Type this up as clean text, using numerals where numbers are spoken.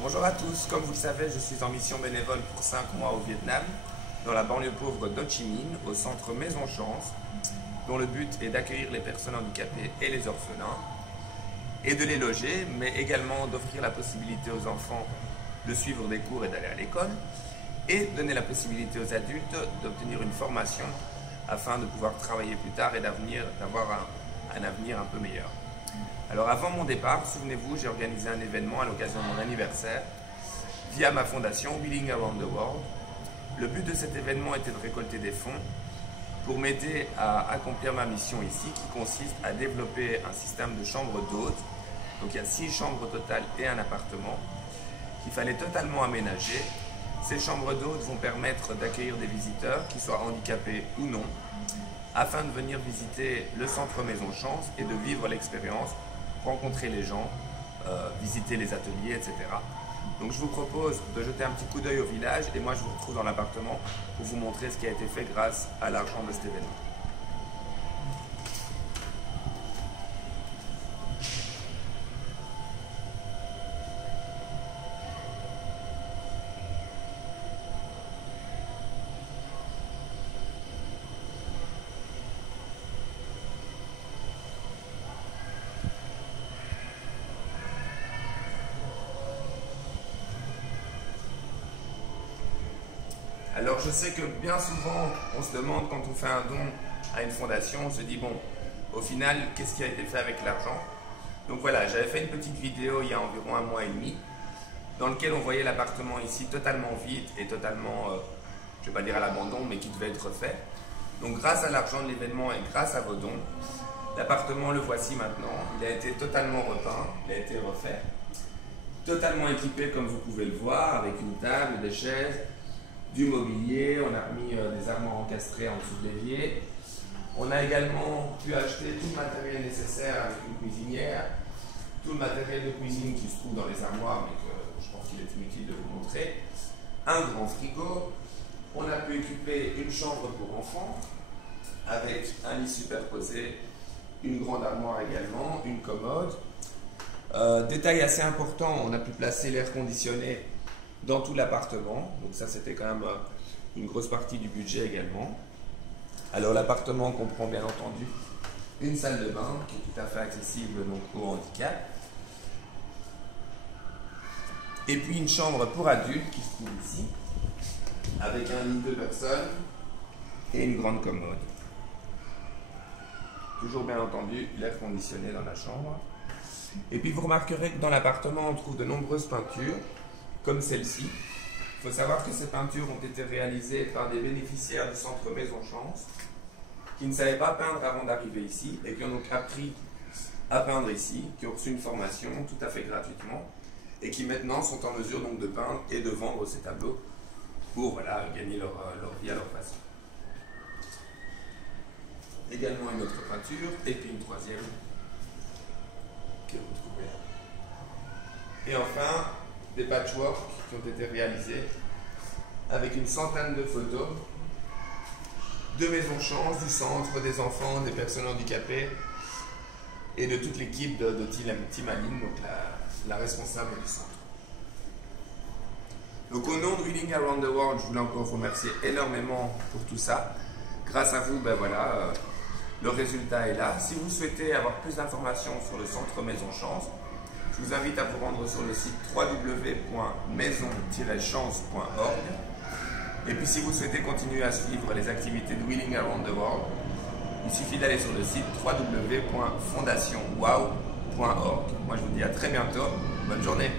Bonjour à tous, comme vous le savez, je suis en mission bénévole pour 5 mois au Vietnam, dans la banlieue pauvre d'Ho Chi Minh, au centre Maison Chance, dont le but est d'accueillir les personnes handicapées et les orphelins, et de les loger, mais également d'offrir la possibilité aux enfants de suivre des cours et d'aller à l'école, et donner la possibilité aux adultes d'obtenir une formation afin de pouvoir travailler plus tard et d'avoir un avenir un peu meilleur. Alors avant mon départ, souvenez-vous, j'ai organisé un événement à l'occasion de mon anniversaire via ma fondation Wheeling Around the World. Le but de cet événement était de récolter des fonds pour m'aider à accomplir ma mission ici qui consiste à développer un système de chambres d'hôtes. Donc il y a 6 chambres au total et un appartement qu'il fallait totalement aménager. Ces chambres d'hôtes vont permettre d'accueillir des visiteurs, qu'ils soient handicapés ou non, afin de venir visiter le centre Maison Chance et de vivre l'expérience, rencontrer les gens, visiter les ateliers, etc. Donc je vous propose de jeter un petit coup d'œil au village et moi je vous retrouve dans l'appartement pour vous montrer ce qui a été fait grâce à l'argent de cet événement. Alors je sais que bien souvent on se demande quand on fait un don à une fondation, on se dit bon, au final qu'est-ce qui a été fait avec l'argent? Donc voilà, j'avais fait une petite vidéo il y a environ 1 mois et demi dans lequel on voyait l'appartement ici totalement vide et totalement, je ne vais pas dire à l'abandon, mais qui devait être refait. Donc grâce à l'argent de l'événement et grâce à vos dons, l'appartement le voici maintenant, il a été totalement repeint, il a été refait, totalement équipé comme vous pouvez le voir, avec une table, des chaises, du mobilier, on a mis des armoires encastrées en dessous de l'évier. On a également pu acheter tout le matériel nécessaire avec une cuisinière, tout le matériel de cuisine qui se trouve dans les armoires, mais que je pense qu'il est inutile de vous montrer. Un grand frigo. On a pu équiper une chambre pour enfants avec un lit superposé, une grande armoire également, une commode. Détail assez important, on a pu placer l'air conditionné dans tout l'appartement, donc ça c'était quand même une grosse partie du budget également. Alors l'appartement comprend bien entendu une salle de bain qui est tout à fait accessible donc au handicap, et puis une chambre pour adultes qui se trouve ici, avec un lit de 2 personnes et une grande commode. Toujours bien entendu l'air conditionné dans la chambre. Et puis vous remarquerez que dans l'appartement on trouve de nombreuses peintures, comme celle-ci. Il faut savoir que ces peintures ont été réalisées par des bénéficiaires du centre Maison Chance qui ne savaient pas peindre avant d'arriver ici et qui ont donc appris à peindre ici, qui ont reçu une formation tout à fait gratuitement et qui maintenant sont en mesure donc de peindre et de vendre ces tableaux pour voilà, gagner leur vie à leur façon. Également une autre peinture et puis une troisième que vous trouvez là. Et enfin, des patchworks qui ont été réalisés avec une centaine de photos de Maison Chance, du centre, des enfants, des personnes handicapées et de toute l'équipe de Team Aline, donc la responsable du centre. Donc au nom de Wheeling Around the World, je voulais encore vous remercier énormément pour tout ça. Grâce à vous, ben voilà, le résultat est là. Si vous souhaitez avoir plus d'informations sur le centre Maison Chance, je vous invite à vous rendre sur le site www.maison-chance.org. Et puis si vous souhaitez continuer à suivre les activités de Wheeling Around the World, il suffit d'aller sur le site www.fondationwow.org. Moi je vous dis à très bientôt, bonne journée.